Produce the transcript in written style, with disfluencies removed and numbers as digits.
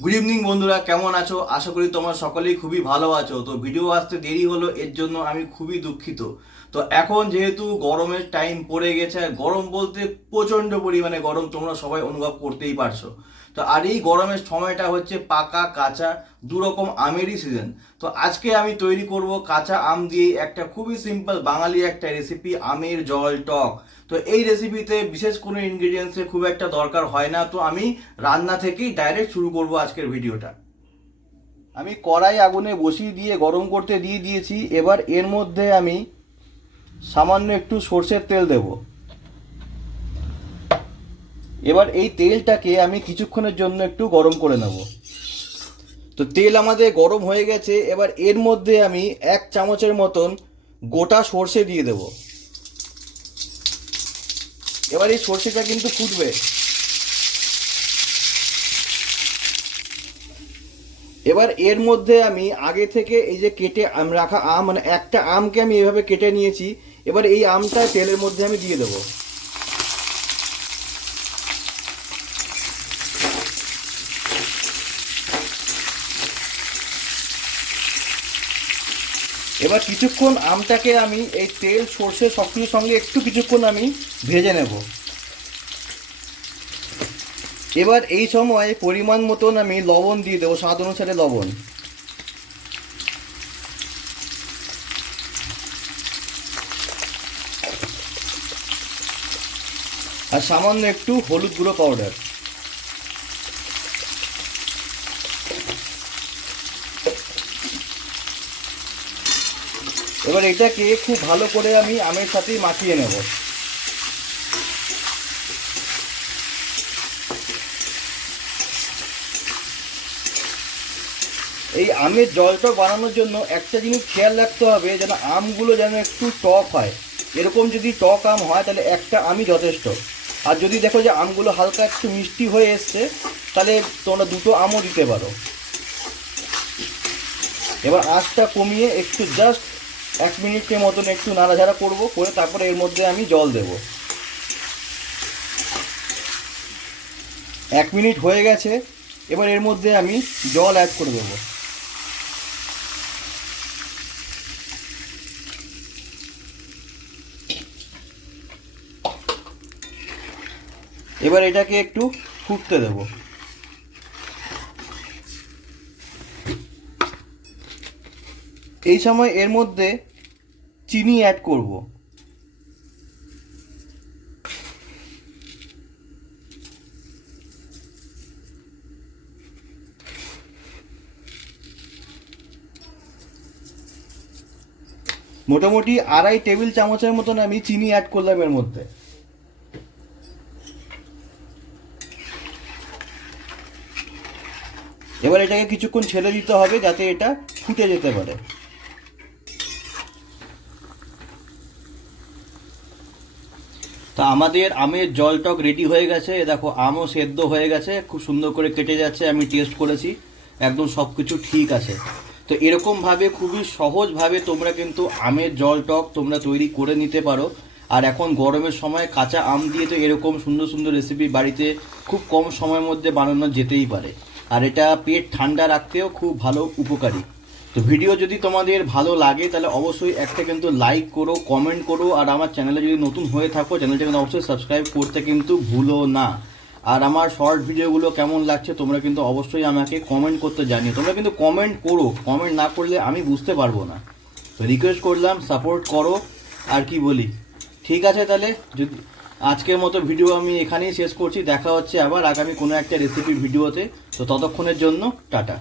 Good evening বন্ধুরা, কেমন আছো? আশা করি তোমরা সকলেই খুবই ভালো আছো। তো ভিডিও আসতে দেরি হলো, এর জন্য আমি খুবই দুঃখিত। তো এখন যেহেতু গরমের টাইম পড়ে গেছে, আর গরম বলতে প্রচণ্ড পরিমাণে গরম, তোমরা সবাই অনুভব করতেই পারছো। তো আর এই গরমের সময়টা হচ্ছে পাকা কাঁচা দু রকম আমেরই সিজন। তো আজকে আমি তৈরি করব কাঁচা আম দিয়ে একটা খুবই সিম্পল বাঙালি একটা রেসিপি, আমের জল টক। তো এই রেসিপিতে বিশেষ কোনো ইনগ্রিডিয়েন্টসের খুব একটা দরকার হয় না। তো আমি রান্না থেকেই ডাইরেক্ট শুরু করব আজকের ভিডিওটা। আমি কড়াই আগুনে বসিয়ে দিয়ে গরম করতে দিয়ে দিয়েছি। এবার এর মধ্যে আমি সামান্য একটু সর্ষের তেল দেব। এবার এই তেলটাকে আমি কিছুক্ষণের জন্য একটু গরম করে নেব। তো তেল আমাদের গরম হয়ে গেছে। এবার এর মধ্যে আমি 1 চামচের মতন গোটা সর্ষে দিয়ে দেব। এবার এই সর্ষেটা কিন্তু ফুটবে। এবার এর মধ্যে আমি আগে থেকে এই যে কেটে রাখা আম, মানে একটা আমকে আমি এভাবে কেটে নিয়েছি। এবার এই আমটা তেলের মধ্যে আমি দিয়ে দেবো। এবার কিছুক্ষণ আমটাকে আমি এই তেল সর্ষে সব কিছুর সঙ্গে একটু কিছুক্ষণ আমি ভেজে নেব। এবার এই সময় পরিমাণ মতন আমি লবণ দিয়ে দেবো, স্বাদ অনুসারে লবণ। আর সামান্য একটু হলুদ গুঁড়ো পাউডার। এবার এটাকে খুব ভালো করে আমি আমের সাথেই মাখিয়ে নেব। এই আমের জলটা বানানোর জন্য একটা জিনিস খেয়াল রাখতে হবে, যেন আমগুলো যেন একটু টক হয়। এরকম যদি টক আম হয় তাহলে একটা আমই যথেষ্ট। আর যদি দেখো যে আমগুলো হালকা একটু মিষ্টি হয়ে এসছে, তাহলে তোমরা 2টো আমও দিতে পারো। এবার আঁচটা কমিয়ে একটু জাস্ট 1 মিনিটের মতন একটু নাড়াঝাড়া করবো, করে তারপরে এর মধ্যে আমি জল দেব। 1 মিনিট হয়ে গেছে। এবার এর মধ্যে আমি জল অ্যাড করে দেবো। এবার এটাকে একটু ফুটতে দেব। এই সময় এর মধ্যে চিনি অ্যাড করব। মোটামুটি 2.5 টেবিল চামচের মতন আমি চিনি অ্যাড করলাম এর মধ্যে। এবার এটাকে কিছুক্ষণ ছেড়ে দিতে হবে যাতে এটা ফুটে যেতে পারে। তা আমাদের আমের জল টক রেডি হয়ে গেছে। দেখো আমও সেদ্ধ হয়ে গেছে, খুব সুন্দর করে কেটে যাচ্ছে। আমি টেস্ট করেছি, একদম সব কিছু ঠিক আছে। তো এরকমভাবে খুবই সহজভাবে তোমরা কিন্তু আমের জল টক তোমরা তৈরি করে নিতে পারো। আর এখন গরমের সময় কাঁচা আম দিয়ে তো এরকম সুন্দর সুন্দর রেসিপি বাড়িতে খুব কম সময়ের মধ্যে বানানো যেতেই পারে। আর এটা পেট ঠান্ডা রাখতেও খুব ভালো উপকারী। তো ভিডিও যদি তোমাদের ভালো লাগে তাহলে অবশ্যই একটা কিন্তু লাইক করো, কমেন্ট করো। আর আমার চ্যানেলে যদি নতুন হয়ে থাকো চ্যানেলটা কিন্তু অবশ্যই সাবস্ক্রাইব করতে কিন্তু ভুলো না। আর আমার শর্ট ভিডিওগুলো কেমন লাগছে তোমরা কিন্তু অবশ্যই আমাকে কমেন্ট করতে জানিও। তোমরা কিন্তু কমেন্ট করো, কমেন্ট না করলে আমি বুঝতে পারবো না। তো রিকোয়েস্ট করলাম, সাপোর্ট করো। আর কি বলি, ঠিক আছে তাহলে যদি আজকের মতো ভিডিও আমি এখানেই শেষ করছি। দেখা হচ্ছে আবার আগামী কোনো একটা রেসিপির ভিডিওতে। তো ততক্ষণের জন্য টাটা।